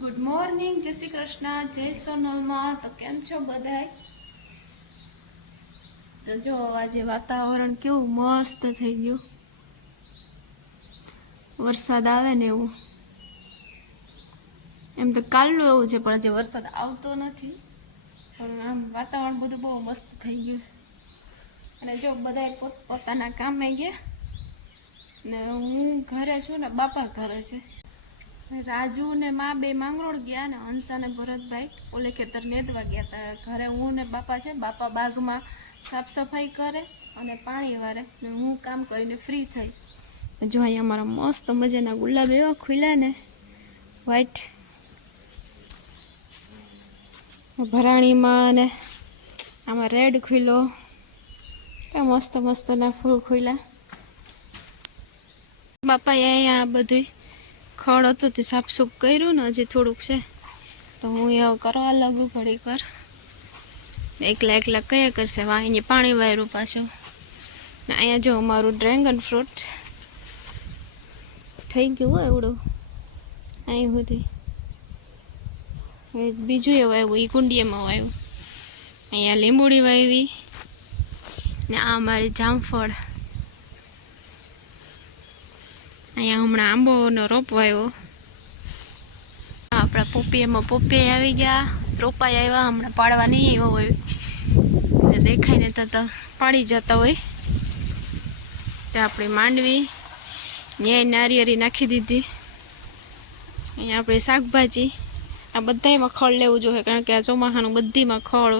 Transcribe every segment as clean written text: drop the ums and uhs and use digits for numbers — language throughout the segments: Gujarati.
ગુડ મોર્નિંગ, જય શ્રી કૃષ્ણ, જય સોનલમાં. તો કેમ છો બધાય? તો જો આજે વાતાવરણ કેવું મસ્ત થઈ ગયું, વરસાદ આવે ને એવું. એમ તો કાલનું એવું છે, પણ હજી વરસાદ આવતો નથી. પણ આમ વાતાવરણ બધું બહુ મસ્ત થઈ ગયું. અને જો બધાય પોતાના કામે ગયા ને હું ઘરે છું ને બાપા ઘરે છે. રાજુ ને માં બે માંગરોળ ગયા ને હંસા ને ભરતભાઈ ઓલે ખેતર નેદવા ગયા હતા. ઘરે હું ને બાપા છે. બાપા બાગમાં સાફ સફાઈ કરે અને પાણી વારે ને હું કામ કરીને ફ્રી થઈ. જો અહીંયા અમારા મસ્ત મજાના ગુલાબ એવા ખુલ્યા ને, વ્હાઈટ ભરાણીમાં, ને આમાં રેડ ખુલ્લો. મસ્ત મસ્તના ફૂલ ખુલ્યા. બાપાએ અહીંયા બધું ખડ હતું તે સાફસૂફ કર્યું ને હજી થોડુંક છે, તો હું એવું કરવા લાગુ ઘડીક વાર. એકલા એકલા કયા કરશે? અહીંયા પાણી વાયરું પાછું. ને અહીંયા જો અમારું ડ્રેગન ફ્રૂટ થઈ ગયું હોય એવડું અહીં સુધી. બીજું એવું આવ્યું, એ કુંડીયામાં આવ્યું. અહીંયા લીંબુડી વાવી ને આ અમારી જામફળ. અહીંયા હમણાં આંબોનો રોપ વાવ્યો. આપણા પોપિયામાં પોપિયા આવી ગયા, રોપાઈ આવ્યા. હમણાં પાડવા નહીં આવ્યો હોય એટલે દેખાય ને તો પાડી જતા હોય. ત્યાં આપણી માંડવી ન્યાય નારિયેરી નાખી દીધી. અહીંયા આપણી શાકભાજી. આ બધામાં ખળ લેવું જોઈએ, કારણ કે આ ચોમાસાનું બધીમાં ખળ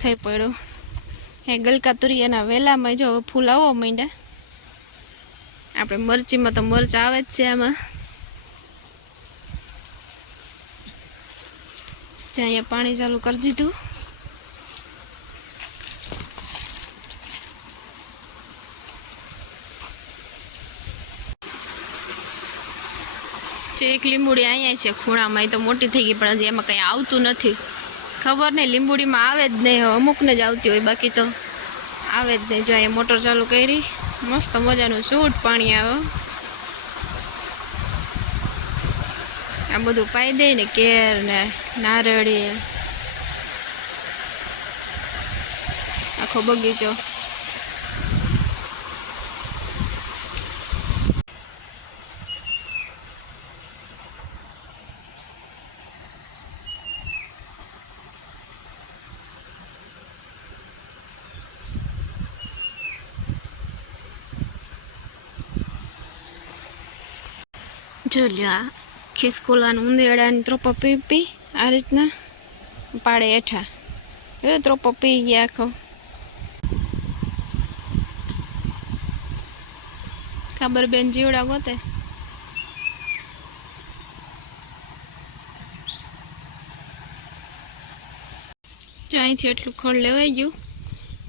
થઈ પડ્યો. એ ગલકાતુરી એના વેલામાં જો ફૂલ આવવા માંડ્યા. આપણે મરચીમાં તો મરચ આવે જ છે. આમાં ત્યાં અહીંયા પાણી ચાલુ કરી દીધું. એક લીંબુડી અહીંયા છે ખૂણામાં, એ તો મોટી થઈ ગઈ, પણ હજી એમાં કંઈ આવતું નથી. ખબર નહીં, લીંબુડીમાં આવે જ નહીં, અમુકને જ આવતી હોય, બાકી તો આવે જ નહીં. જો અહીંયા મોટર ચાલુ કરી, મસ્ત મજાનું છૂટ પાણી આવે. આ બધું પાઈ દે ને, કેર ને નારળી, આખો બગીચો. જો લ્યો, ખિસકોલાનું ઉંદેડાની ત્રોપા પી આ રીતના પાડે હેઠા. એ ત્રોપો પી ગયા આખો. ખબર બેન જીવડા ગોતે. જો અહીંથી એટલું ખોળ લેવાઈ ગયું.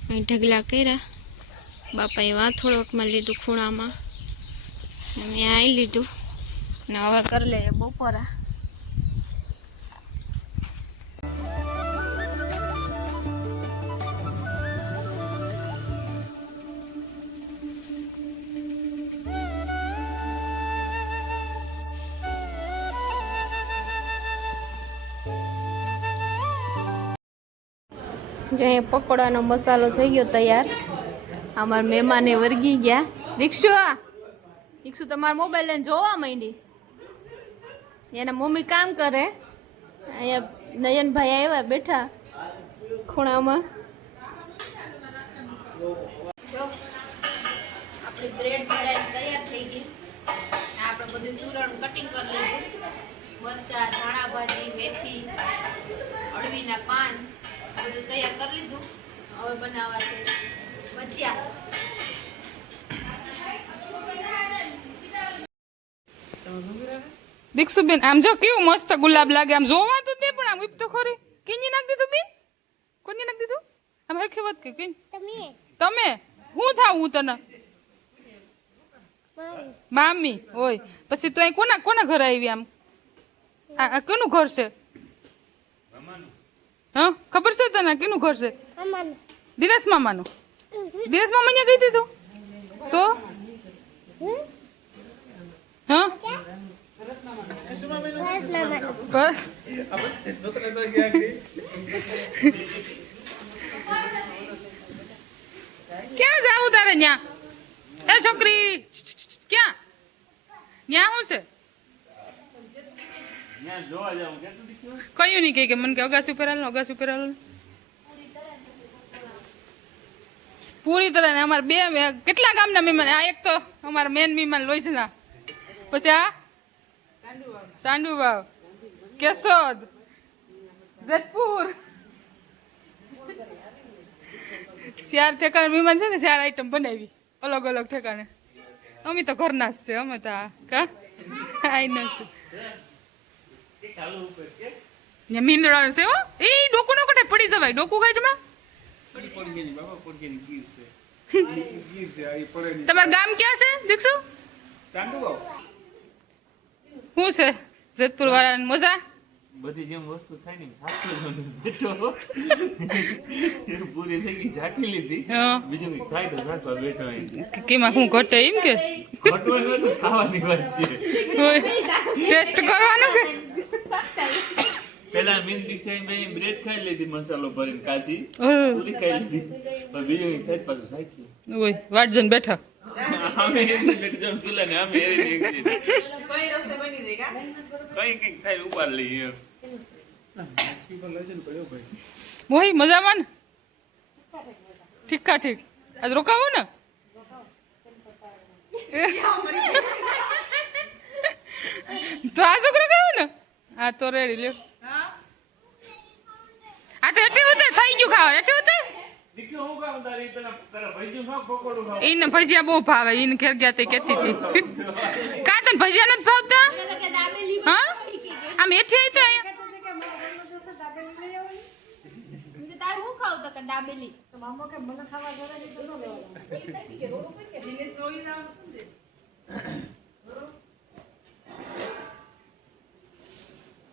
અહીં ઢગલા કર્યા. બાપાએ થોડોકમાં લીધું ખૂણામાં, મેં અહીં લીધું ને હવે કરી લઈએ બપોરા. જો અહીંયા પકોડાનો મસાલો થઈ ગયો તૈયાર. અમારા મહેમાને વર્ગી ગયા. દીક્ષુ તમારા મોબાઈલ લઈને જોવા માંડી. એના મમ્મી કામ કરે. અહીંયા નયનભાઈ આવ્યા બેઠા ખૂણામાં. જો આપણી બ્રેડ ભરાઈને તૈયાર થઈ ગઈ. આપણે બધું સુરણ કટિંગ કરી લીધું. મરચા, ધાણા ભાજી, મેથી, અળવીના પાન બધું તૈયાર કરી લીધું. હવે બનાવવા છે ભજીયા. દીક્ષુબેન આમ જો કેવું મસ્ત ગુલાબ લાગે, આમ જોવા તો દે, પણ આમ ઉપ તો ખરી. કિંજી નાખ દીધું બેન? કોની નાખ દીધું? આમ હરખી વાત કે કિંજ તમે હું થાવ? હું તને મામી હોય. પછી તો અહીં કોના ઘરે આવી? આમ આ કોનું ઘર છે? હા ખબર છે તને કેનું ઘર છે? દિનેશ મામાનું. દિનેશ મામા અહીંયા ગઈ દીધું તો? હા બસ ક્યાં જાવું તારે ન્યા? એ છોકરી ક્યાં? ન્યા શું છે? કયું નહીં કે મને કે અગાસી ઉપર હાલ, અગાસી ઉપર હાલ. પૂરી તરહ ને અમારે બે કેટલા ગામના મહેમાન? આ એક તો અમારા મેન મહેમાન લોચના, પછી આ સાંડુ વાવ, કેશોદ, જેતપુર, 4 ઠેકાણે મહેમાન છે ને. 4 આઈટમ બનાવી અલગ અલગ ઠેકાણે. અમે તો ઘરના જ છે, અમે તો કા આઈને છે મીંદડાનું છે. હો એ ડોકું નો કટે પડી જવાય. ડોકું કાઢમાં તમારું ગામ ક્યાં છે દીક્ષુ? શું છે જેતપુર વાળાને મજા? બધી જેમ વસ્તુ થાય ને બેઠો પૂરી થઈ ગઈ, ઝાંકી લીધી. બીજું કઈક થાય તો ઝાંકવા બેઠો. કેમાં શું ઘટે એમ કે ઘટવાનું હતું, ખાવાની વાત છે. ટેસ્ટ કરવાનું કે પેલા મીન દીક્ષા મેં બ્રેડ ખાઈ લીધી, મસાલો ભરીને કાચી પૂરી ખાઈ લીધી. પણ બીજું કઈક થાય પાછું સાચી ઓય વાટજન બેઠા. અમે એમની બેઠી જમ પેલા ને અમે એરી કઈ કઈક થાય ઉપાડ લઈએ. મોહી મજામાં ને? ઠીક ઠીક. આજ રોકાવો ને? તો આ છોકરો કહ્યું ને? હા તો રેડી લ્યો. આ તો એટલી ઉતર થઈ ગયું ખાવા. એટલી ઉતર એને ભજીયા બહુ ભાવે. એને ઘેર ગયા તે કેતી હતી કા તને ભજીયા નથી ભાવતા? હા આમ એઠી આવી તો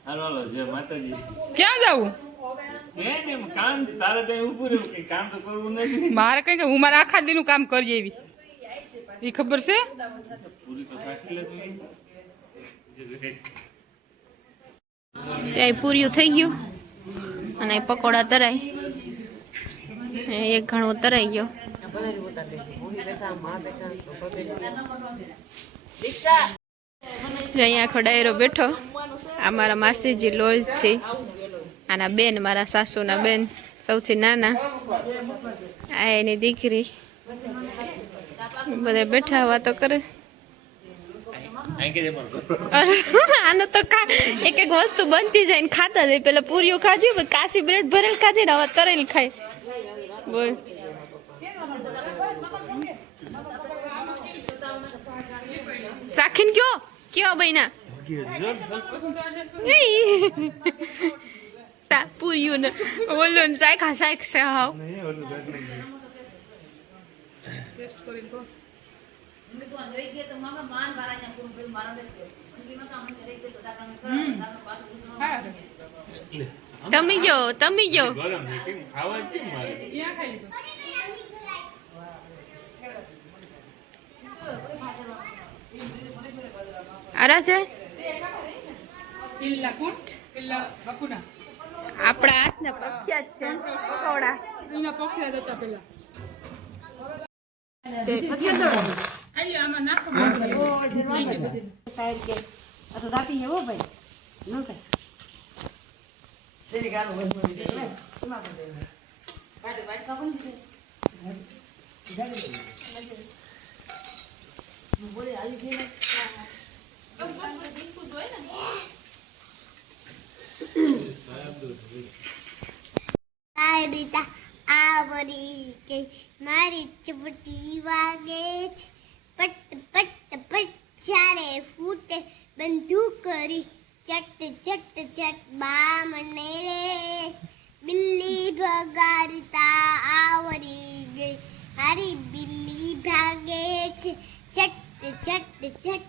હાલો જય માતાજી. ક્યાં જવું? કામ છે તારે ત્યાં ઉભું રહેવું, કઈ કામ તો કરવું નથી. મારે કઈ હું મારા આખા દીનું કામ કરી એવી એ ખબર છે. પૂરી તો કાઢી લે તું. ત્યાં પૂરીઓ થઈ ગયું અને પકોડા તરાય. એક ઘણો તરાઈ ગયો. અહીંયા આખો ડાયરો બેઠો. આ મારા માસીજી લોજથી, આના બેન મારા સાસુના બેન સૌથી નાના, આ એની દીકરી, બધા બેઠા વાતો કરે. આનો તો એક એક વસ્તુ બનતી જાય ને ખાતા જાય. પેલા પૂરીઓ ખાધી, કાશી બ્રેડ ભરેલ ખાધી ને હવે તરેલ ખાય. બોલ સાખીન કયો બહેના પૂરીઓ ને બોલો ને સાખા છે. હાવ તમે ગયો આરા છે આપણા હાથના પ્રખ્યાત છે પકોડા. એના પખ્યા હતા પેલા આવરી કે મારી ચપટી વાગે છે, પટ પટ પટ ચારે ફૂટે બંધુક કરી, ચટ ચટ ચટ બા મને રે બિલ્લી ભગાડતા આવરી ગઈ, મારી બિલ્લી ભાગે છે, ચટ ચટ ચટ.